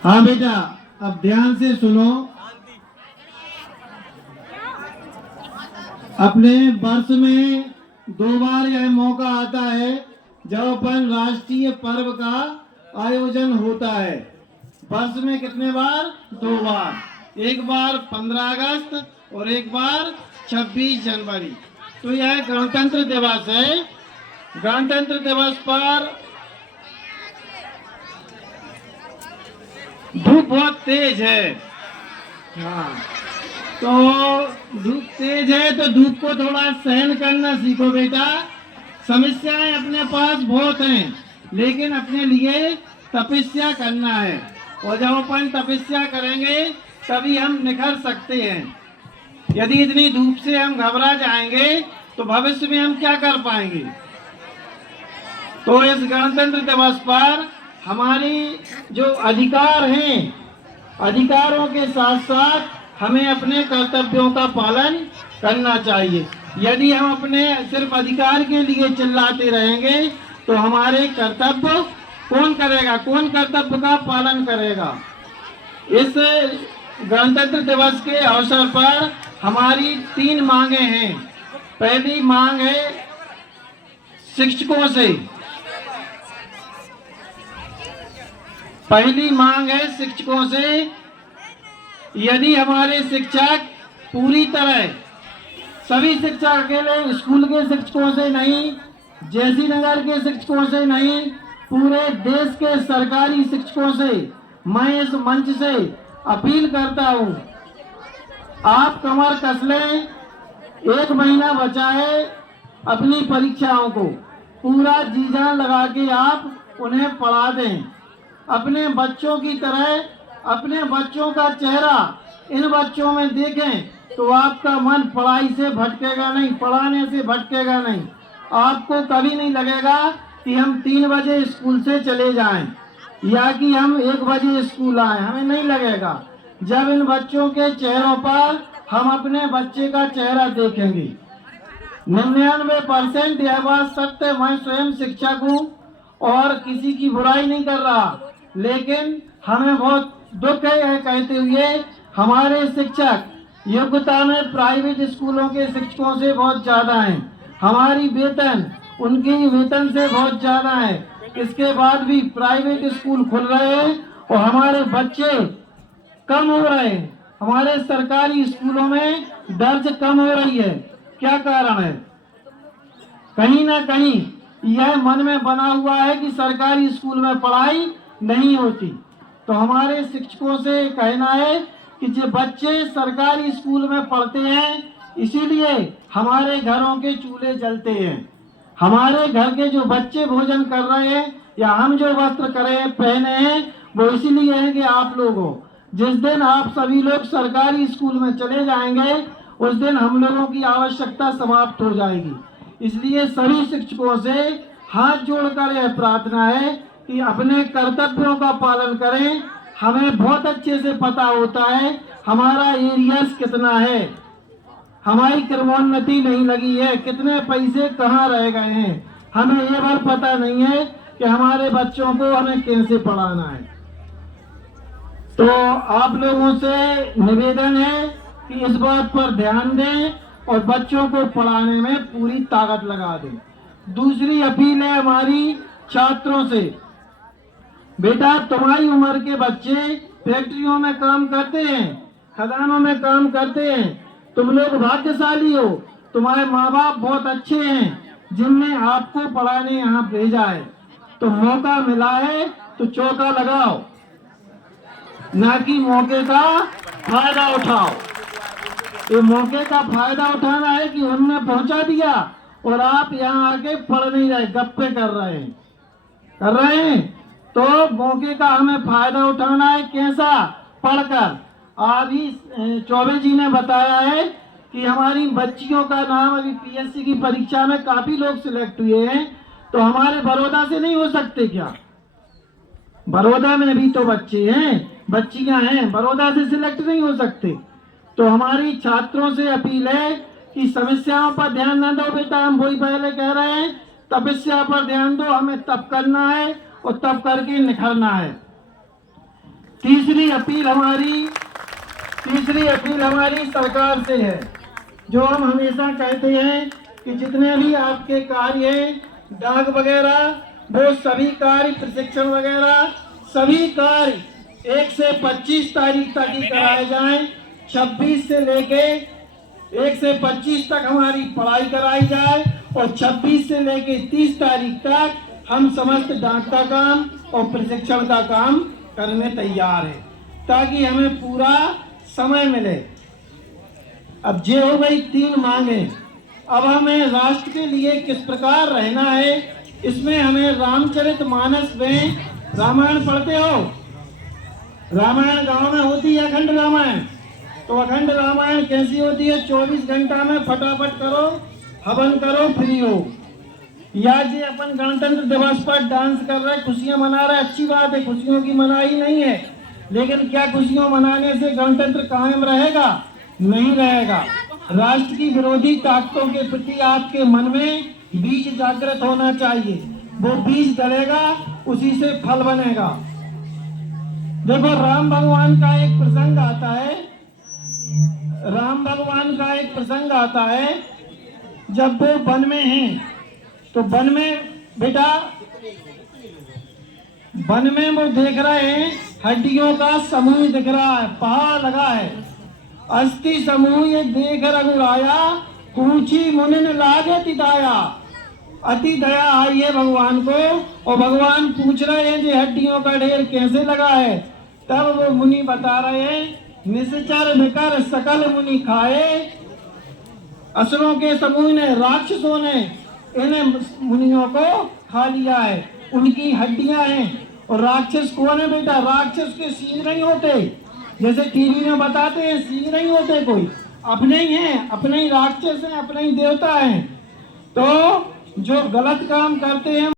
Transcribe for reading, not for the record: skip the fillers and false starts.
हाँ बेटा, अब ध्यान से सुनो। अपने वर्ष में 2 बार यह मौका आता है जब अपन राष्ट्रीय पर्व का आयोजन होता है। वर्ष में कितने बार? 2 बार। एक बार 15 अगस्त और एक बार 26 जनवरी। तो यह गणतंत्र दिवस है। गणतंत्र दिवस पर धूप बहुत तेज है। हाँ, तो धूप तेज है तो धूप को थोड़ा सहन करना सीखो बेटा। समस्याएं अपने पास बहुत हैं, लेकिन अपने लिए तपस्या करना है। और जब अपन तपस्या करेंगे तभी हम निखर सकते हैं। यदि इतनी धूप से हम घबरा जाएंगे तो भविष्य में हम क्या कर पाएंगे। तो इस गणतंत्र दिवस पर हमारी जो अधिकार हैं, अधिकारों के साथ साथ हमें अपने कर्तव्यों का पालन करना चाहिए। यदि हम अपने सिर्फ अधिकार के लिए चिल्लाते रहेंगे तो हमारे कर्तव्य कौन करेगा, कौन कर्तव्य का पालन करेगा। इस गणतंत्र दिवस के अवसर पर हमारी 3 मांगे हैं। पहली मांग है शिक्षकों से। पहली मांग है शिक्षकों से। यदि हमारे शिक्षक पूरी तरह, सभी शिक्षक अकेले स्कूल के शिक्षकों से नहीं, जैसी नगर के शिक्षकों से नहीं, पूरे देश के सरकारी शिक्षकों से मैं इस मंच से अपील करता हूं, आप कमर कस लें। 1 महीना बचा है अपनी परीक्षाओं को, पूरा जी जान लगा के आप उन्हें पढ़ा दें। अपने बच्चों की तरह अपने बच्चों का चेहरा इन बच्चों में देखें तो आपका मन पढ़ाई से भटकेगा नहीं, पढ़ाने से भटकेगा नहीं। आपको कभी नहीं लगेगा कि हम 3 बजे स्कूल से चले जाएं या कि हम 1 बजे स्कूल आए, हमें नहीं लगेगा। जब इन बच्चों के चेहरों पर हम अपने बच्चे का चेहरा देखेंगे। 99% यह बात सत्य, मैं स्वयं शिक्षक हूँ और किसी की बुराई नहीं कर रहा, लेकिन हमें बहुत दुख है यह कहते हुए हमारे शिक्षक योग्यता में प्राइवेट स्कूलों के शिक्षकों से बहुत ज्यादा हैं। हमारी वेतन उनकी वेतन से बहुत ज्यादा है। इसके बाद भी प्राइवेट स्कूल खुल रहे हैं और हमारे बच्चे कम हो रहे हैं। हमारे सरकारी स्कूलों में दर्ज कम हो रही है। क्या कारण है? कहीं ना कहीं यह मन में बना हुआ है कि सरकारी स्कूल में पढ़ाई नहीं होती। तो हमारे शिक्षकों से कहना है कि जो बच्चे सरकारी स्कूल में पढ़ते हैं, इसीलिए हमारे घरों के चूल्हे जलते हैं। हमारे घर के जो बच्चे भोजन कर रहे हैं या हम जो वस्त्र पहने हैं वो इसीलिए है कि आप लोग हो। जिस दिन आप सभी लोग सरकारी स्कूल में चले जाएंगे उस दिन हम लोगों की आवश्यकता समाप्त हो जाएगी। इसलिए सभी शिक्षकों से हाथ जोड़कर यह प्रार्थना है कि अपने कर्तव्यों का पालन करें। हमें बहुत अच्छे से पता होता है हमारा एरियस कितना है, हमारी क्रमोन्नति नहीं लगी है, कितने पैसे कहाँ रह गए हैं, हमें ये बात पता नहीं है कि हमारे बच्चों को हमें कैसे पढ़ाना है। तो आप लोगों से निवेदन है कि इस बात पर ध्यान दें और बच्चों को पढ़ाने में पूरी ताकत लगा दें। दूसरी अपील है हमारी छात्रों से। बेटा, तुम्हारी उम्र के बच्चे फैक्ट्रियों में काम करते हैं, खदानों में काम करते हैं। तुम लोग भाग्यशाली हो, तुम्हारे माँ बाप बहुत अच्छे हैं जिनने आपको पढ़ाने यहाँ भेजा है। तो मौका मिला है तो चौका लगाओ, ना कि मौके का फायदा उठाओ। ये मौके का फायदा उठाना है कि उनने पहुंचा दिया और आप यहाँ आके पढ़ नहीं रहे, गप्पे कर रहे हैं। तो मौके का हमें फायदा उठाना है। कैसा? पढ़कर। अभी चौबे जी ने बताया है कि हमारी बच्चियों का नाम अभी पीएससी की परीक्षा में काफी लोग सिलेक्ट हुए हैं। तो हमारे बड़ौदा से नहीं हो सकते क्या? बड़ौदा में भी तो बच्चे हैं, बच्चियां हैं, बड़ौदा से सिलेक्ट नहीं हो सकते। तो हमारी छात्रों से अपील है कि समस्याओं पर ध्यान न दो बेटा, हम वही पहले कह रहे हैं, तपस्या पर ध्यान दो। हमें तप करना है और तप करके निखरना है। तीसरी अपील हमारी सरकार से है, जो हम हमेशा कहते हैं कि जितने भी आपके कार्य हैं, डाक वगैरह, वो सभी कार्य, प्रशिक्षण वगैरह, सभी कार्य 1 से 25 तारीख तक ही कराए जाएं। 26 से लेके 1 से 25 तक हमारी पढ़ाई कराई जाए और 26 से लेके 30 तारीख तक हम समस्त डाक का काम और प्रशिक्षण का काम करने तैयार है, ताकि हमें पूरा समय मिले। अब ये हो गई 3 मांगे। अब हमें राष्ट्र के लिए किस प्रकार रहना है, इसमें हमें रामचरितमानस में, रामायण पढ़ते हो? रामायण गांव में होती है अखंड रामायण। तो अखंड रामायण कैसी होती है? 24 घंटा में फटाफट करो, हवन करो, फ्री हो। या जी अपन गणतंत्र दिवस पर डांस कर रहे, खुशियां मना रहे, अच्छी बात है, खुशियों की मनाही नहीं है, लेकिन क्या खुशियों मनाने से गणतंत्र कायम रहेगा? नहीं रहेगा। राष्ट्र की विरोधी ताकतों के प्रति आपके मन में बीज जागृत होना चाहिए। वो बीज डलेगा, उसी से फल बनेगा। देखो, राम भगवान का एक प्रसंग आता है, जब वो वन में हैं, तो वन में बेटा, वन में वो देख रहे हैं हड्डियों का समूह दिख रहा है, पहाड़ लगा है। अस्थि समूह ये देख रघुराया, कूची मुनिन लागे तिदाया। अति दया आई है भगवान को, और भगवान पूछ रहे हैं ये हड्डियों का ढेर कैसे लगा है। तब वो मुनि बता रहे हैं, निश्चर निकर सकल मुनि खाए। असुरों के समूह ने, राक्षसों ने इन्हें मुनियों को खा लिया है, उनकी हड्डियां हैं। और राक्षस कौन है बेटा? राक्षस के सींग नहीं होते, जैसे टीवी में बताते हैं, सींग नहीं होते कोई, अपने ही हैं, अपने ही राक्षस हैं, अपने ही देवता हैं। तो जो गलत काम करते हैं